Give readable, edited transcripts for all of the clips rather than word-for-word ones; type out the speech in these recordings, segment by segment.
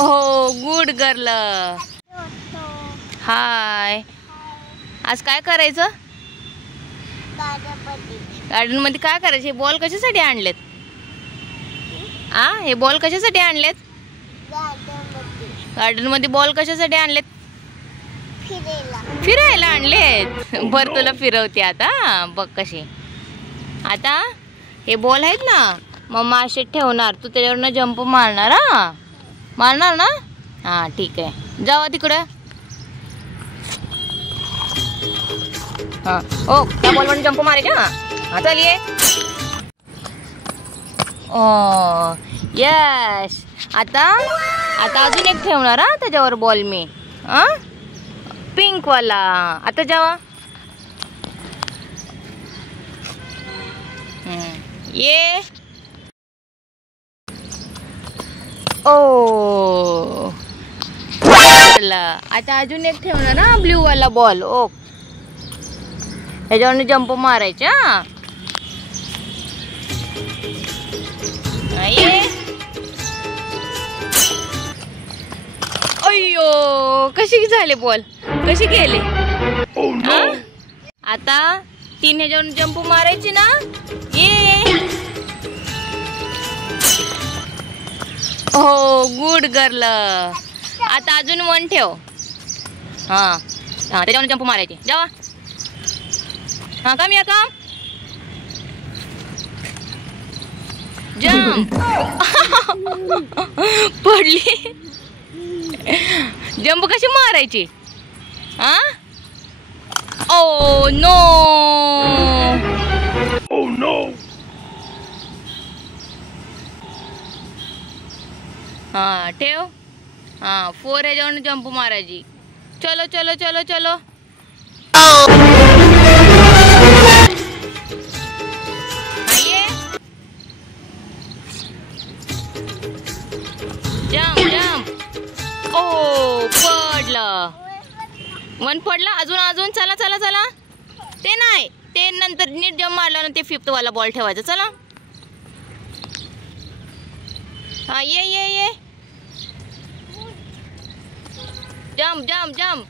हो good girl. हाय. आज काय करायचं? गार्डन मध्ये काय करायचं? हे बॉल कशासाठी आणलेत? हे बॉल कशासाठी आणलेत? गार्डन मध्ये बॉल कशासाठी आणलेत? फिरायला आणलेत. बर तुला फिरवते आता. बघ कशी. आता हे बॉल आहेत ना, मम्मा असे ठेवणार, तू त्याच्यावरनं जंप मारणार. मारणार ना? हा ठीक आहे, जावा तिकडे. ओ त्या बॉल वर जंप मारायचे. हा चलिए. ओ यस. आता अजून एक ठेवणार त्याच्यावर बॉल मी. पिंक वाला. आता जावा. ये. ओ आता अजून एक ठेवणार ब्ल्यू वाला बॉल. ओ ह्याच्यावर जंप मारायचा. ये. अय्यो कशी झाले बॉल, कशी गेले? आता 3 ह्याच्यावर जंप मारायची ना. ये. हो गुड गर्ल. आता अजून 1 ठेव. त्याच्यावर जंप मारायचे. जावा. काम या काम. जंप. पडली. जंप कशी मारायची? Oh no. Oh no. ठेव. 4 ह्याच्यावर जंप मारायची. चलो चलो चलो चलो. Jump jump. ओ पडला. 1 पडला. अजून चला चला चला. ते नाही, ते नंतर नीट जंप मारला ना, ते 5th वाला बॉल ठेवायचा. चला. ये ये ये. Jump jump jump.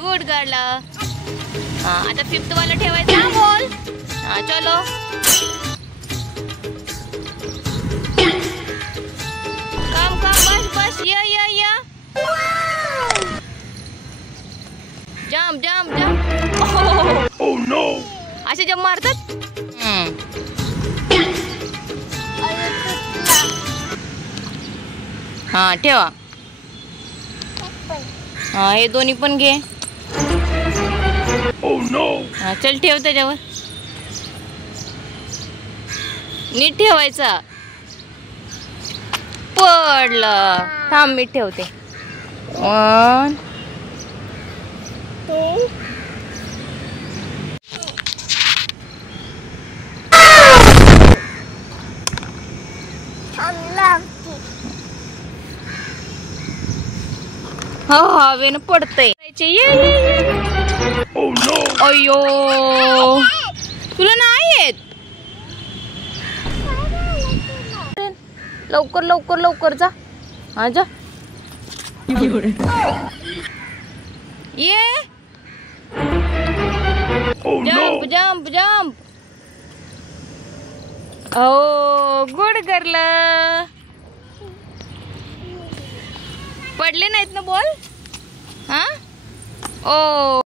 Good girl. आता 5th वाला ठेवायचा बॉल. चलो. काम काम. बस बस. या jump jump jump. Oh no. असे जंप मारतात. ठेवा. हे दोन्ही पण घे. Oh no. चल ठेव त्याच्यावर. नीट ठेवायचा. पडलं. थांब मी ठेवते. 1 2 हवेनं पडतंय. Oh no. अयो तुला नाही येत. लवकर लवकर लवकर जा. जा. ये. Jump jump jump. Oh good girl. पडले नाहीत ना बॉल? ओ